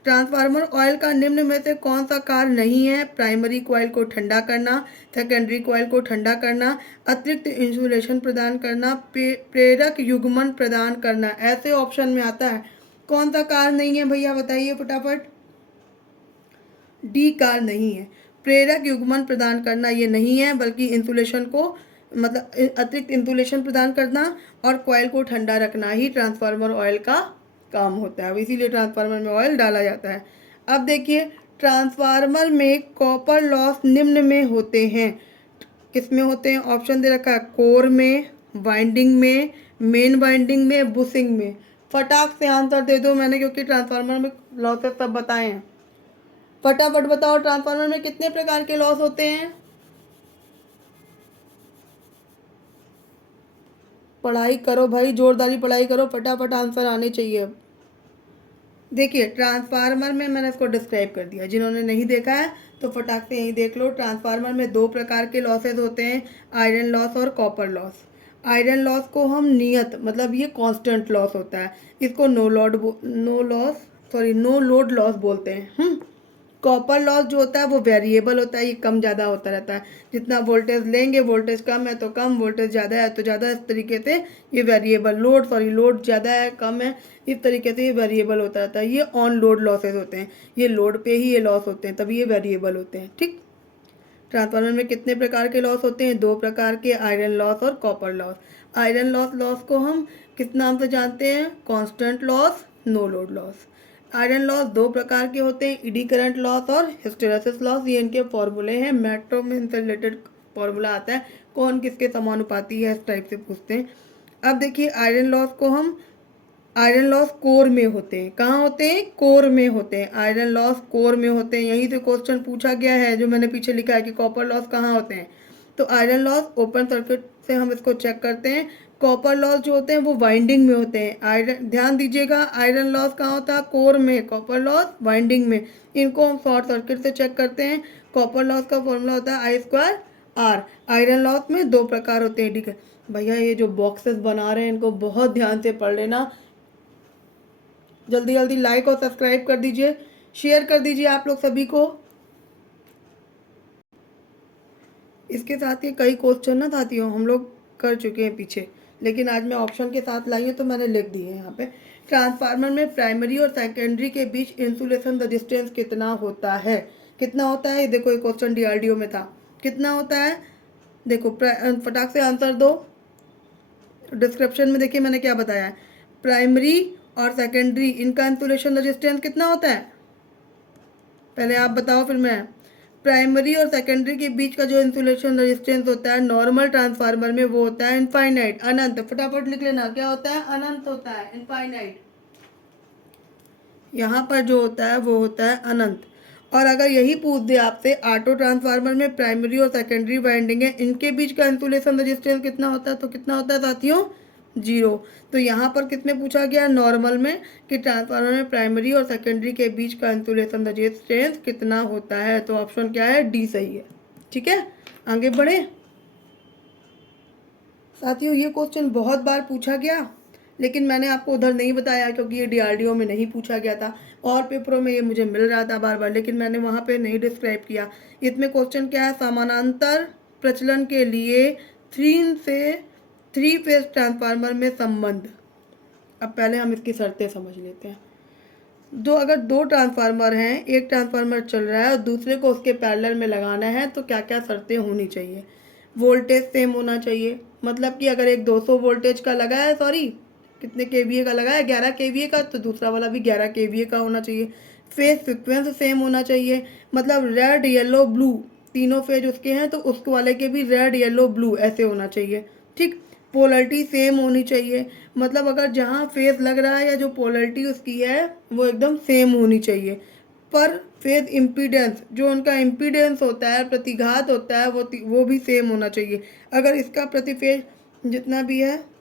ट्रांसफार्मर ऑयल का निम्न में से कौन सा कार्य नहीं है, प्राइमरी कॉइल को ठंडा करना, सेकेंडरी कॉइल को ठंडा करना, अतिरिक्त इंसुलेशन प्रदान करना, प्रेरक युग्मन प्रदान करना, ऐसे ऑप्शन में आता है। कौन सा कार्य नहीं है भैया बताइए फटाफट, डी कार्य नहीं है, प्रेरक युग्मन प्रदान करना ये नहीं है, बल्कि इंसुलेशन को, मतलब अतिरिक्त इंसुलेशन प्रदान करना और कॉइल को ठंडा रखना ही ट्रांसफार्मर ऑयल का काम होता है, इसीलिए ट्रांसफार्मर में ऑयल डाला जाता है। अब देखिए, ट्रांसफार्मर में कॉपर लॉस निम्न में होते हैं। किस में होते हैं? ऑप्शन दे रखा है कोर में, वाइंडिंग में, मेन वाइंडिंग में, बुशिंग में। फटाक से आंसर दे दो, मैंने क्योंकि ट्रांसफार्मर में लॉसेस सब बताए हैं। फटाफट बताओ ट्रांसफार्मर में कितने प्रकार के लॉस होते हैं? पढ़ाई करो भाई, जोरदारी पढ़ाई करो, फटाफट आंसर आने चाहिए। अब देखिए ट्रांसफार्मर में मैंने इसको डिस्क्राइब कर दिया, जिन्होंने नहीं देखा है तो फटाक से यहीं देख लो। ट्रांसफार्मर में दो प्रकार के लॉसेज होते हैं, आयरन लॉस और कॉपर लॉस। आयरन लॉस को हम नियत मतलब ये कांस्टेंट लॉस होता है, इसको नो लोड लॉस बोलते हैं। कॉपर लॉस जो होता है वो वेरिएबल होता है, ये कम ज़्यादा होता रहता है। जितना वोल्टेज लेंगे, वोल्टेज कम है तो कम, वोल्टेज ज़्यादा है तो ज़्यादा, इस तरीके से ये वेरिएबल। लोड ज़्यादा है कम है, इस तरीके से ये वेरिएबल होता रहता है। ये ऑन लोड लॉसेज होते हैं, ये लोड पे ही ये लॉस होते हैं, तभी ये वेरिएबल होते हैं। ठीक। ट्रांसफार्मर में कितने प्रकार के लॉस होते हैं? दो प्रकार के, आयरन लॉस और कॉपर लॉस। आयरन लॉस को हम किस नाम से जानते हैं? Constant loss, no load loss. Iron loss दो प्रकार के होते हैं, इडी करंट लॉस और हिस्टेरेसिस लॉस। ये इनके फॉर्मूले हैं, मेट्रो में इनसे रिलेटेड फॉर्मूला आता है, कौन किसके समानुपाती है, इस टाइप से पूछते हैं। अब देखिए आयरन लॉस कोर में होते हैं। कहाँ होते हैं? कोर में होते हैं। आयरन लॉस कोर में होते हैं, यहीं से क्वेश्चन पूछा गया है, जो मैंने पीछे लिखा है कि कॉपर लॉस कहाँ होते हैं। तो आयरन लॉस ओपन सर्किट से हम इसको चेक करते हैं। कॉपर लॉस जो होते हैं वो वाइंडिंग में होते हैं। आयरन, ध्यान दीजिएगा, आयरन लॉस कहाँ होता है? कोर में। कॉपर लॉस वाइंडिंग में। इनको हम शॉर्ट सर्किट से चेक करते हैं। कॉपर लॉस का फॉर्मूला होता है I²R। आयरन लॉस में दो प्रकार होते हैं। ठीक है भैया, ये जो बॉक्सेस बना रहे हैं इनको बहुत ध्यान से पढ़ लेना। जल्दी जल्दी लाइक और सब्सक्राइब कर दीजिए, शेयर कर दीजिए आप लोग सभी को। इसके साथ ही कई क्वेश्चन ना साथियों हम लोग कर चुके हैं पीछे, लेकिन आज मैं ऑप्शन के साथ लाई हूँ तो मैंने लिख दिए हैं यहाँ पे। ट्रांसफार्मर में प्राइमरी और सेकेंडरी के बीच इंसुलेशन रेजिस्टेंस कितना होता है? कितना होता है? देखो ये क्वेश्चन DRDO में था। कितना होता है? देखो फटाक से आंसर दो। डिस्क्रिप्शन में देखिए मैंने क्या बताया है। प्राइमरी और सेकेंडरी, इनका इंसुलेशन रेजिस्टेंस कितना होता है? पहले आप बताओ फिर मैं। प्राइमरी और सेकेंडरी के बीच का जो इंसुलेशन रेजिस्टेंस होता है नॉर्मल ट्रांसफार्मर में, वो होता है इनफाइनाइट, अनंत। फटाफट लिख लेना, क्या होता है? अनंत होता है, इनफाइनाइट। यहाँ पर जो होता है वो होता है अनंत। और अगर यही पूछ दे आपसे ऑटो ट्रांसफार्मर में प्राइमरी और सेकेंडरी वाइंडिंग है, इनके बीच का इंसुलेशन रेजिस्टेंस कितना होता है, तो कितना होता है साथियों? 0। तो यहाँ पर कितने पूछा गया? नॉर्मल में, कि ट्रांसफार्मर में प्राइमरी और सेकेंडरी के बीच का इंसुलेशन रेजिस्टेंस कितना होता है। तो ऑप्शन क्या है? D सही है। ठीक है, आगे बढ़े साथियों। ये क्वेश्चन बहुत बार पूछा गया, लेकिन मैंने आपको उधर नहीं बताया क्योंकि ये DRDO में नहीं पूछा गया था, और पेपरों में ये मुझे मिल रहा था बार बार, लेकिन मैंने वहाँ पे नहीं डिस्क्राइब किया। इसमें क्वेश्चन क्या है? समानांतर प्रचलन के लिए 3 फेज ट्रांसफार्मर में संबंध। अब पहले हम इसकी शर्तें समझ लेते हैं। अगर दो ट्रांसफार्मर हैं, एक ट्रांसफार्मर चल रहा है और दूसरे को उसके पैरेलल में लगाना है, तो क्या क्या शर्तें होनी चाहिए? वोल्टेज सेम होना चाहिए, मतलब कि अगर एक 200 वोल्टेज का लगा है, कितने KVA का लगा है? 11 KVA का, तो दूसरा वाला भी 11 KVA का होना चाहिए। फेज सीक्वेंस सेम होना चाहिए, मतलब रेड येलो ब्लू, तीनों फेज उसके हैं तो उसके वाले के भी रेड येलो ब्लू ऐसे होना चाहिए। ठीक। पोलरिटी सेम होनी चाहिए, मतलब अगर जहाँ फेज लग रहा है या जो पोलरिटी उसकी है वो एकदम सेम होनी चाहिए। पर फेज इम्पीडेंस, जो उनका इम्पीडेंस होता है, प्रतिघात होता है, वो भी सेम होना चाहिए। अगर इसका प्रति फेज जितना भी है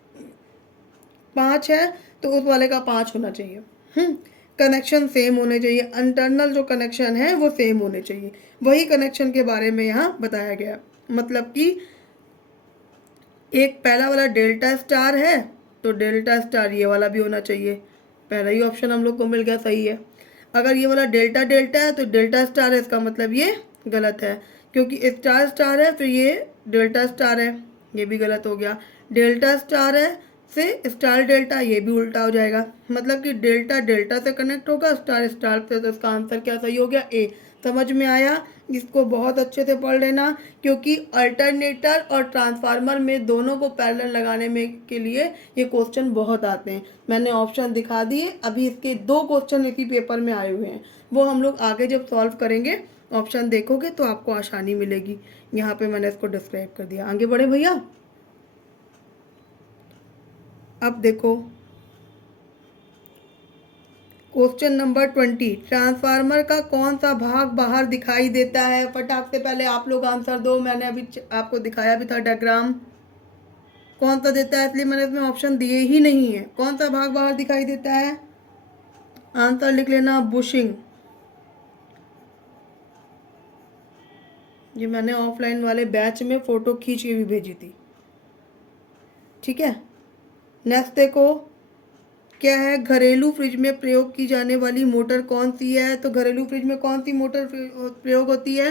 5 है तो उस वाले का 5 होना चाहिए। कनेक्शन सेम होने चाहिए, इंटरनल जो कनेक्शन है वो सेम होने चाहिए। वही कनेक्शन के बारे में यहाँ बताया गया, मतलब कि एक पहला वाला डेल्टा स्टार है तो डेल्टा स्टार ये वाला भी होना चाहिए। पहला ही ऑप्शन हम लोग को मिल गया, सही है। अगर ये वाला डेल्टा डेल्टा है तो डेल्टा स्टार है, इसका मतलब ये गलत है, क्योंकि स्टार स्टार है फिर ये डेल्टा स्टार है, ये भी गलत हो गया। डेल्टा स्टार है से स्टार डेल्टा, ये भी उल्टा हो जाएगा, मतलब कि डेल्टा डेल्टा से कनेक्ट होगा, स्टार स्टार से। तो इसका आंसर क्या सही हो गया? A। समझ में आया? इसको बहुत अच्छे से पढ़ लेना, क्योंकि अल्टरनेटर और ट्रांसफार्मर में दोनों को पैरेलल लगाने में के लिए ये क्वेश्चन बहुत आते हैं। मैंने ऑप्शन दिखा दिए, अभी इसके 2 क्वेश्चन इसी पेपर में आए हुए हैं, वो हम लोग आगे जब सॉल्व करेंगे ऑप्शन देखोगे तो आपको आसानी मिलेगी। यहाँ पे मैंने इसको डिस्क्राइब कर दिया। आगे बढ़े भैया। अब देखो क्वेश्चन नंबर 20, ट्रांसफार्मर का कौन सा भाग बाहर दिखाई देता है? फटाक से पहले आप लोग आंसर दो। मैंने अभी आपको दिखाया भी था डायग्राम। कौन सा देता है, इसलिए मैंने इसमें ऑप्शन दिए ही नहीं है। कौन सा भाग बाहर दिखाई देता है? आंसर लिख लेना, बुशिंग। ये मैंने ऑफलाइन वाले बैच में फ़ोटो खींच के भी भेजी थी। ठीक है, नेक्स्ट देखो क्या है, घरेलू फ्रिज में प्रयोग की जाने वाली मोटर कौन सी है? तो घरेलू फ्रिज में कौन सी मोटर प्रयोग होती है?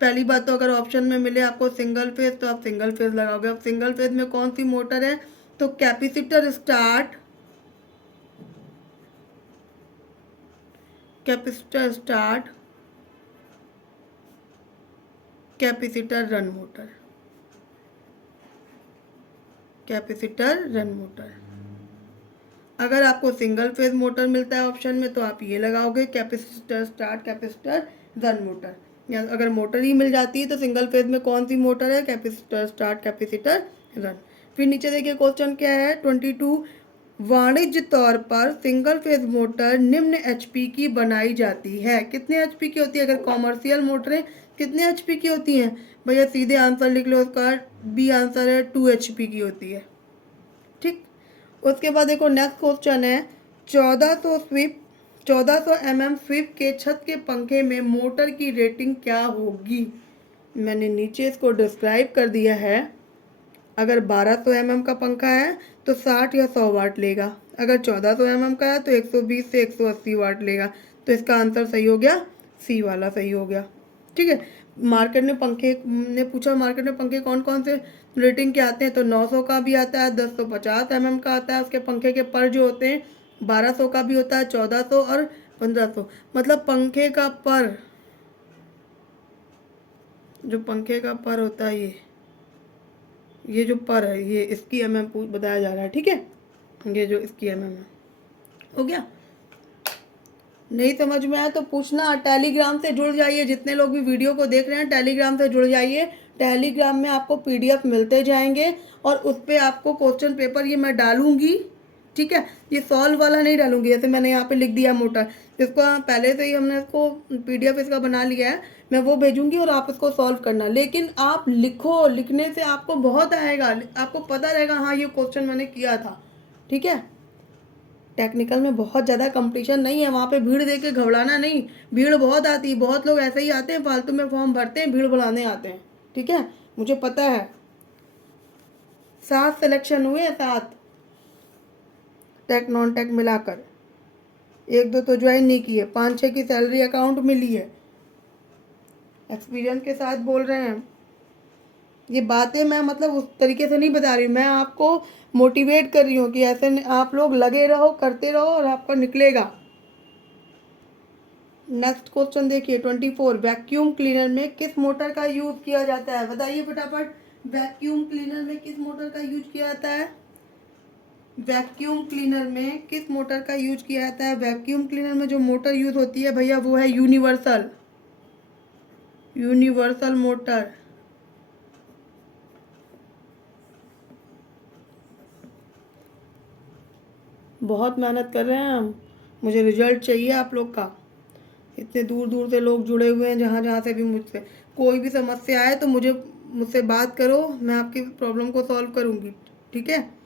पहली बात तो अगर ऑप्शन में मिले आपको सिंगल फेज तो आप सिंगल फेज लगाओगे। अब सिंगल फेज में कौन सी मोटर है? तो capacitor start, capacitor start, capacitor run motor, capacitor run motor. अगर आपको सिंगल फेज मोटर मिलता है ऑप्शन में तो आप ये लगाओगे, capacitor start, capacitor run motor. या अगर मोटर ही मिल जाती है तो सिंगल फेज में कौन सी मोटर है? Capacitor start, capacitor run. फिर नीचे देखिए क्वेश्चन क्या है 22, वाणिज्य तौर पर सिंगल फेज मोटर निम्न एचपी की बनाई जाती है। कितने एचपी की होती है? अगर कॉमर्शियल मोटरें कितने एचपी की होती हैं? भैया सीधे आंसर लिख लो उसका, बी आंसर है, 2 एचपी की होती है। ठीक, उसके बाद देखो नेक्स्ट क्वेश्चन है 1400 mm स्विप के छत के पंखे में मोटर की रेटिंग क्या होगी? मैंने नीचे इसको डिस्क्राइब कर दिया है। अगर 1200 mm का पंखा है तो 60 या 100 वाट लेगा। अगर 1400 mm का है तो 120 से 180 वाट लेगा। तो इसका आंसर सही हो गया, सी वाला सही हो गया। ठीक है, मार्केट में पंखे ने पूछा, मार्केट में पंखे कौन कौन से रेटिंग के आते हैं? तो 900 का भी आता है, 1050 mm का आता है। उसके पंखे के पर जो होते हैं 1200 का भी होता है, 1400 और 1500। मतलब पंखे का पर, जो पंखे का पर होता है ये जो पर है ये इसकी mm बताया जा रहा है। ठीक है, ये जो इसकी mm है। हो गया? नहीं समझ में आया तो पूछना। टेलीग्राम से जुड़ जाइए, जितने लोग भी वीडियो को देख रहे हैं टेलीग्राम से जुड़ जाइए। टेलीग्राम में आपको पीडीएफ मिलते जाएंगे और उस पर आपको क्वेश्चन पेपर ये मैं डालूंगी। ठीक है, ये सॉल्व वाला नहीं डालूंगी, जैसे मैंने यहाँ पे लिख दिया मोटर, इसको पहले से ही हमने इसको पीडीएफ इसका बना लिया है, मैं वो भेजूंगी और आप इसको सॉल्व करना। लेकिन आप लिखो, लिखने से आपको बहुत आएगा, आपको पता रहेगा हाँ ये क्वेश्चन मैंने किया था। ठीक है, टेक्निकल में बहुत ज़्यादा कंपटीशन नहीं है, वहाँ पे भीड़ देख के घबराना नहीं। भीड़ बहुत आती है, बहुत लोग ऐसे ही आते हैं, फालतू में फॉर्म भरते हैं, भीड़ बढ़ाने आते हैं। ठीक है, मुझे पता है। 7 सिलेक्शन हुए, 7 टेक नॉन टेक मिलाकर, 1-2 तो ज्वाइन नहीं किए, 5-6 की सैलरी अकाउंट मिली है। एक्सपीरियंस के साथ बोल रहे हैं। ये बातें मैं मतलब उस तरीके से नहीं बता रही, मैं आपको मोटिवेट कर रही हूँ कि ऐसे आप लोग लगे रहो, करते रहो और आपका निकलेगा। नेक्स्ट क्वेश्चन देखिए 24, वैक्यूम क्लीनर में किस मोटर का यूज किया जाता है? बताइए फटाफट, वैक्यूम क्लीनर में किस मोटर का यूज किया जाता है? वैक्यूम क्लीनर में किस मोटर का यूज किया जाता है? वैक्यूम क्लीनर में जो मोटर यूज होती है भैया वो है यूनिवर्सल, यूनिवर्सल मोटर। बहुत मेहनत कर रहे हैं हम, मुझे रिजल्ट चाहिए आप लोग का। इतने दूर दूर से लोग जुड़े हुए हैं, जहाँ जहाँ से भी मुझसे कोई भी समस्या आए तो मुझसे बात करो, मैं आपकी प्रॉब्लम को सॉल्व करूँगी। ठीक है,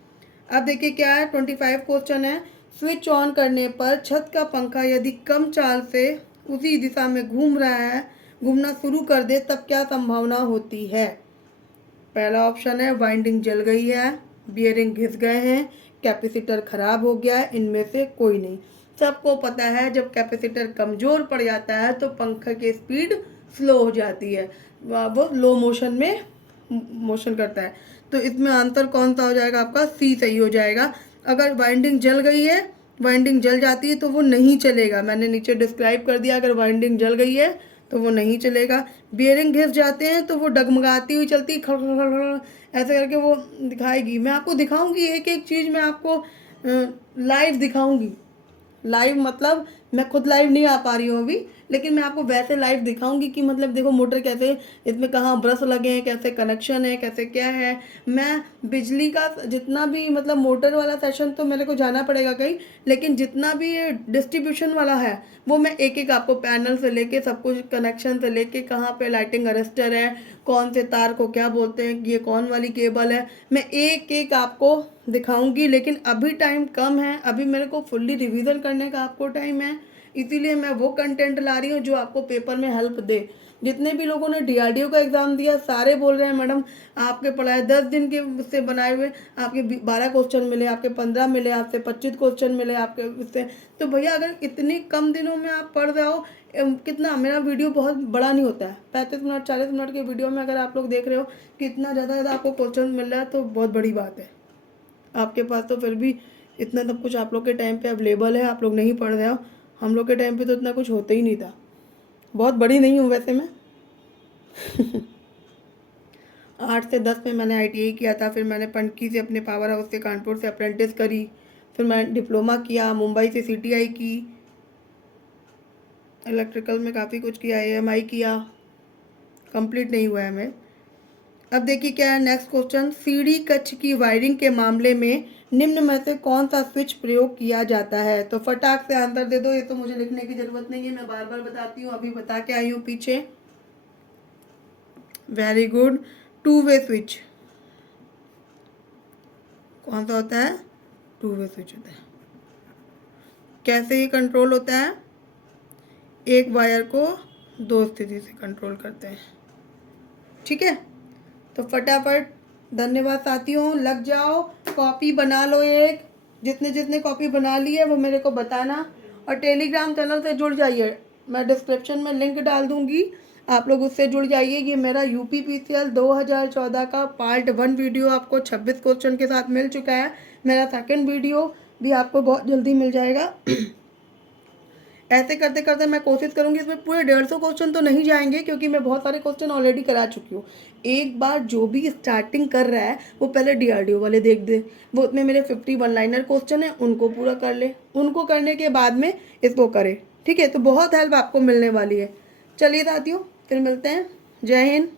अब देखिए क्या है 25 क्वेश्चन है, स्विच ऑन करने पर छत का पंखा यदि कम चाल से उसी दिशा में घूम रहा है, घूमना शुरू कर दे तब क्या संभावना होती है? पहला ऑप्शन है वाइंडिंग जल गई है, बियरिंग घिस गए हैं, कैपेसिटर खराब हो गया है, इनमें से कोई नहीं। सबको पता है जब कैपेसिटर कमज़ोर पड़ जाता है तो पंखे की स्पीड स्लो हो जाती है, वो लो मोशन में मोशन करता है। तो इसमें आंसर कौन सा हो जाएगा आपका? सी सही हो जाएगा। अगर वाइंडिंग जल गई है, वाइंडिंग जल जाती है तो वो नहीं चलेगा, मैंने नीचे डिस्क्राइब कर दिया। अगर वाइंडिंग जल गई है तो वो नहीं चलेगा। बियरिंग घिस जाते हैं तो वो डगमगाती हुई चलती, खड़ खड़ खड़ खड़ ऐसे करके वो दिखाएगी। मैं आपको दिखाऊंगी एक एक चीज़, मैं आपको लाइव दिखाऊंगी। लाइव मतलब मैं खुद लाइव नहीं आ पा रही हूँ अभी, लेकिन मैं आपको वैसे लाइव दिखाऊंगी कि मतलब देखो मोटर कैसे, इसमें कहाँ ब्रश लगे हैं, कैसे कनेक्शन है, कैसे क्या है। मैं बिजली का जितना भी मतलब मोटर वाला सेशन तो मेरे को जाना पड़ेगा कहीं, लेकिन जितना भी ये डिस्ट्रीब्यूशन वाला है वो मैं एक एक आपको पैनल से लेके सब कुछ, कनेक्शन से लेके कहाँ पे लाइटिंग अरेस्टर है, कौन से तार को क्या बोलते हैं, ये कौन वाली केबल है, मैं एक एक आपको दिखाऊंगी। लेकिन अभी टाइम कम है, अभी मेरे को फुल्ली रिवीजन करने का आपको टाइम है, इसीलिए मैं वो कंटेंट ला रही हूँ जो आपको पेपर में हेल्प दे। जितने भी लोगों ने डीआरडीओ का एग्ज़ाम दिया सारे बोल रहे हैं मैडम आपके पढ़ाए 10 दिन के उससे बनाए हुए आपके 12 क्वेश्चन मिले, आपके 15 मिले, आपसे 25 क्वेश्चन मिले आपके उससे। तो भैया अगर इतनी कम दिनों में आप पढ़ रहे हो, कितना मेरा वीडियो बहुत बड़ा नहीं होता है, 35 मिनट 40 मिनट के वीडियो में अगर आप लोग देख रहे हो कि इतना ज़्यादा आपको क्वेश्चन मिल रहा है तो बहुत बड़ी बात है। आपके पास तो फिर भी इतना सब कुछ आप लोग के टाइम पे अवेलेबल है, आप लोग नहीं पढ़ रहे हो। हम लोग के टाइम पे तो इतना कुछ होता ही नहीं था। बहुत बड़ी नहीं हूँ वैसे मैं 8 से 10 में मैंने आईटीआई किया था, फिर मैंने पनकी से अपने पावर हाउस से कानपुर से अप्रेंटिस करी, फिर मैंने डिप्लोमा किया, मुंबई से सीटीआई की, इलेक्ट्रिकल में काफ़ी कुछ किया, एएमआई किया, कंप्लीट नहीं हुआ है मैं। अब देखिए क्या है नेक्स्ट क्वेश्चन, सीढ़ी कक्ष की वायरिंग के मामले में निम्न में से कौन सा स्विच प्रयोग किया जाता है। तो फटाक से आंसर दे दो, ये तो मुझे लिखने की जरूरत नहीं है, मैं बार बार बताती हूँ, अभी बता के आई हूँ पीछे। वेरी गुड, 2 वे स्विच। कौन सा होता है? 2 वे स्विच होता है। कैसे ये कंट्रोल होता है? एक वायर को 2 स्थिति से कंट्रोल करते हैं। ठीक है, तो फटाफट धन्यवाद साथियों, लग जाओ, कॉपी बना लो एक, जितने जितने कॉपी बना ली है वो मेरे को बताना, और टेलीग्राम चैनल से जुड़ जाइए, मैं डिस्क्रिप्शन में लिंक डाल दूंगी, आप लोग उससे जुड़ जाइए। ये मेरा यूपीपीसीएल 2014 का पार्ट 1 वीडियो आपको 26 क्वेश्चन के साथ मिल चुका है, मेरा सेकंड वीडियो भी आपको बहुत जल्दी मिल जाएगा। ऐसे करते करते मैं कोशिश करूंगी इसमें पूरे 150 क्वेश्चन तो नहीं जाएंगे, क्योंकि मैं बहुत सारे क्वेश्चन ऑलरेडी करा चुकी हूँ। एक बार जो भी स्टार्टिंग कर रहा है वो पहले डीआरडीओ वाले देख दे, वो उसमें मेरे 51 लाइनर क्वेश्चन है उनको पूरा कर ले, उनको करने के बाद में इसको करे। ठीक है, तो बहुत हेल्प आपको मिलने वाली है। चलिए साथियों, फिर मिलते हैं। जय हिंद।